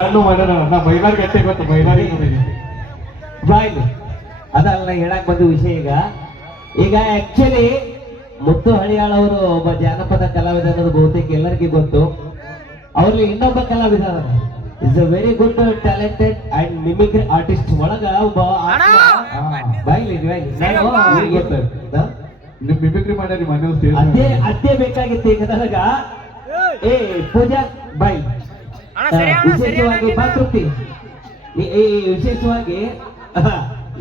ನಾನು ಮಾಡೋಣ ನಾ ಮೈಲಾರಿ ಗಟ್ಟೆ ಗೊತ್ತು ಮೈಲಾರಿ ನೋಡಿನಿ ಬಾಯ್ಲಿ ಅದಲ್ಲ ಹೇಳಕ್ ಬಂದ ವಿಷಯ ಈಗ ಆಕ್ಚುಲಿ ಮುತ್ತು ಹಳಿಯಾಳ್ ಅವರು ಒಬ್ಬ ಜಾನಪದ ಕಲಾವಿದ ಅನ್ನೋದು ಬಹುತೇಕ ಎಲ್ಲರಿಗೂ ಗೊತ್ತು. ಅವ್ರಲ್ಲಿ ಇನ್ನೊಬ್ಬ ಕಲಾವಿದ is a very good talented and mimicry artist ಒಳಗ ಒಬ್ಬ ಬಾಯ್ಲಿ ನಿಮ್ ಮಿಮಿಕ್ರಿ ಮಾಡ್ಯಾರಿ ಮನೆ ಅದೇ ಬೇಕಾಗಿತ್ತು ಈಗ ನನಗ. ಏ ಪೂಜಾ ಬಾಯ್ ವಿಶೇಷವಾಗಿ ಬಾತೃಪ್ತಿ ವಿಶೇಷವಾಗಿ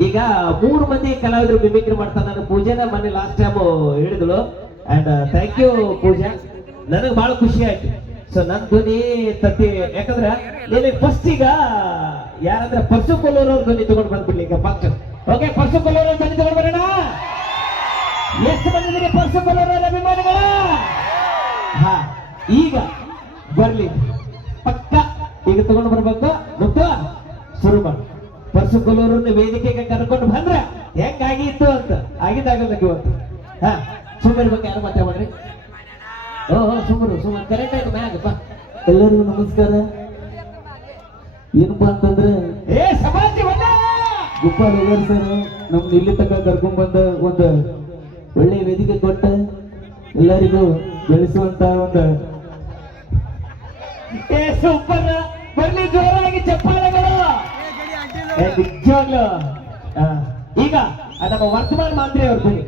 ಈಗ 3 ಮಂದಿ ಕಲಾವಿದರು ಮಿಮಿಕ್ರಿ ಮಾಡ್ತಾರೆ. ನಾನು ಪೂಜೆನ ಮೊನ್ನೆ ಲಾಸ್ಟ್ ಟೈಮ್ ಹೇಳಿದಳು ಅಂಡ್ ಥ್ಯಾಂಕ್ ಯು ಪೂಜಾ, ನನಗೆ ಬಹಳ ಖುಷಿ ಆಯ್ತು. ಸೊ ನನ್ ಧ್ವನಿ ತತ್ತಿ ಯಾಕಂದ್ರೆ ನೀನು ಫಸ್ಟ್ ಈಗ ಯಾರಂದ್ರೆ ಪರ್ಸು ಕೊಲ್ಲೂರ್ ಅವ್ರ ಧ್ವನಿ ತಗೊಂಡು ಬಂದ್ಬಿಡ್ಲಿ ಈಗ ಫಸ್ಟ್. ಓಕೆ, ಪರ್ಸು ಕೊಲ್ಲೂರ್ ಅವ್ರ ಧ್ವನಿ ತಗೊಂಡು ಬರೋಣ. ಎಷ್ಟು ಬಂದಿದ್ದೀರಿ ಪರ್ಸು ಕೊಲ್ಲೂರ್ ಅವರ ಅಭಿಮಾನಿಗಳ? ಹಾ, ಈಗ ಬರ್ಲಿ ಪಕ್ಕ ಈಗ ತಗೊಂಡು ಬರ್ಬೇಕು. ಮುತ್ತು ಶುರು ಮಾಡಿ. ಪರ್ಸು ಕೊಲ್ಲೂರನ್ನ ವೇದಿಕೆಗೆ ಕರ್ಕೊಂಡು ಬಂದ್ರೆ ಹೆಂಗಾಗಿತ್ತು ಅಂತ ಆಗಿದ್ದಾಗಲ್ಲ ಇವತ್ತು. ಹಾ, ಸುಮ್ಮನಿರ್ಬೇಕು, ಯಾರು ಮಾತ್ರ ಮಾಡ್ರಿ. ಸುಮ್ಮರು ಕರೆಕ್ಟ್ ಆಯ್ತು ಮ್ಯಾಗಪ್ಪ. ಎಲ್ಲರಿಗೂ ನಮಸ್ಕಾರ. ಏನಪ್ಪಾ ಅಂತಂದ್ರೆ ಸಮಾಜ ಗೋಪಾಲ್ ಎಲ್ಲರೂ ಸರ್ ನಮ್ದು ಇಲ್ಲಿ ತನಕ ಕರ್ಕೊಂಡ್ ಬಂದ ಒಂದು ಒಳ್ಳೆ ವೇದಿಕೆ ಕೊಟ್ಟ ಎಲ್ಲರಿಗೂ ಬೆಳೆಸುವಂತ ಒಂದು ಸೂಪರ್ ಬರ್ಲಿ ಜೋರಾಗಿ ಚಪ್ಪಾಳೆಗಳು. ನಿಜವಾಗ್ಲು ಈಗ ನಮ್ಮ ವರ್ತಮಾನ ಮಾಂದ್ರಿ ಅವ್ರ ಬನ್ನಿ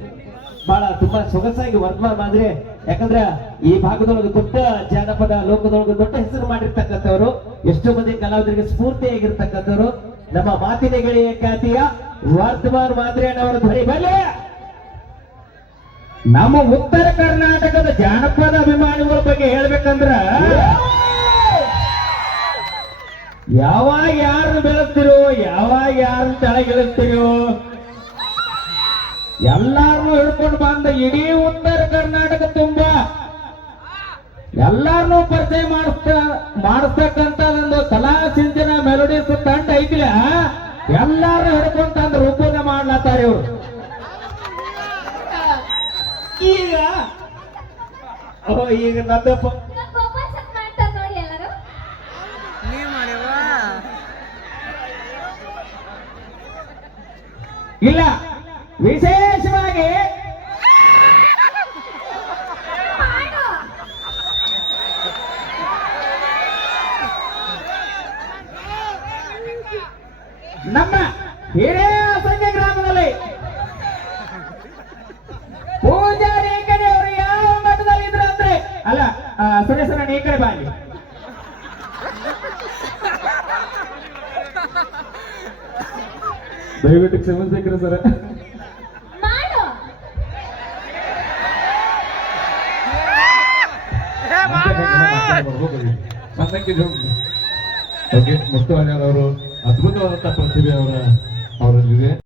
ಬಹಳ ತುಂಬಾ ಸೊಗಸಾಗಿ ವರ್ತಮಾನ ಮಾಂದ್ರಿ. ಯಾಕಂದ್ರೆ ಈ ಭಾಗದೊಳಗೆ ದೊಡ್ಡ ಜಾನಪದ ಲೋಕದೊಳಗೆ ದೊಡ್ಡ ಹೆಸರು ಮಾಡಿರ್ತಕ್ಕಂಥವ್ರು, ಎಷ್ಟೋ ಮಂದಿ ಕಲಾವಿದರಿಗೆ ಸ್ಫೂರ್ತಿಯಾಗಿರ್ತಕ್ಕಂಥವ್ರು ನಮ್ಮ ಮಾತಿನ ಗೆಳೆಯ ಖ್ಯಾತಿಯ ವರ್ತಮಾನ ಮಾಂದ್ರಿಯಣ್ಣವರ ಧ್ವನಿ ಬರಲಿ. ನಮ್ಮ ಉತ್ತರ ಕರ್ನಾಟಕದ ಜಾನಪದ ಅಭಿಮಾನಿಗಳ ಬಗ್ಗೆ ಹೇಳ್ಬೇಕಂದ್ರ ಯಾವಾಗ ಯಾರನ್ನು ಬೆಳೆಸ್ತಿರೋ, ಯಾವಾಗ ಯಾರನ್ನು ತೆಳಗಿಳಿಸ್ತಿರೋ, ಎಲ್ಲಾರನ್ನು ಹಿಡ್ಕೊಂಡು ಬಂದ ಇಡೀ ಉತ್ತರ ಕರ್ನಾಟಕ ತುಂಬಾ ಎಲ್ಲಾರನ್ನೂ ಪರಿಚಯ ಮಾಡಿಸ್ತಕ್ಕಂತ ಒಂದು ಕಲಾ ಸಿಂಚನ ಮೆಲೋಡಿಸ್ ತಂಡ ಐತಿಲ್ಲ, ಎಲ್ಲಾರು ಹಿಡ್ಕೊಂಡು ತಂದ ರೂಪದ ಮಾಡ್ಲತ್ತಾರೆ ಇವ್ರು. ಈಗ ನಂದಪ್ಪ ಇಲ್ಲ, ವಿಶೇಷವಾಗಿ ನಮ್ಮ ಹಿರೇಸಂಗ ಗ್ರಾಮದಲ್ಲಿ ಪೂಜಾರಿ ಕಡೆ ಅವರು ಯಾವ ಮಠದಲ್ಲಿ ಇದ್ರು ಅಂದ್ರೆ ಅಲ್ಲ ಸುರೇಶನ ಈ ಕಡೆ ಬಾಗಿ ದಯವಿಟ್ಟು ಕ್ಷಮಿಸ್ಬೇಕ್ರಿ ಸರ್. ಮುತ್ತು ಹಳ್ಯಾಳ್ ಅವರು ಅದ್ಭುತವಾದಂತಹ ಪ್ರತಿಭೆ ಅವರಲ್ಲಿದೆ.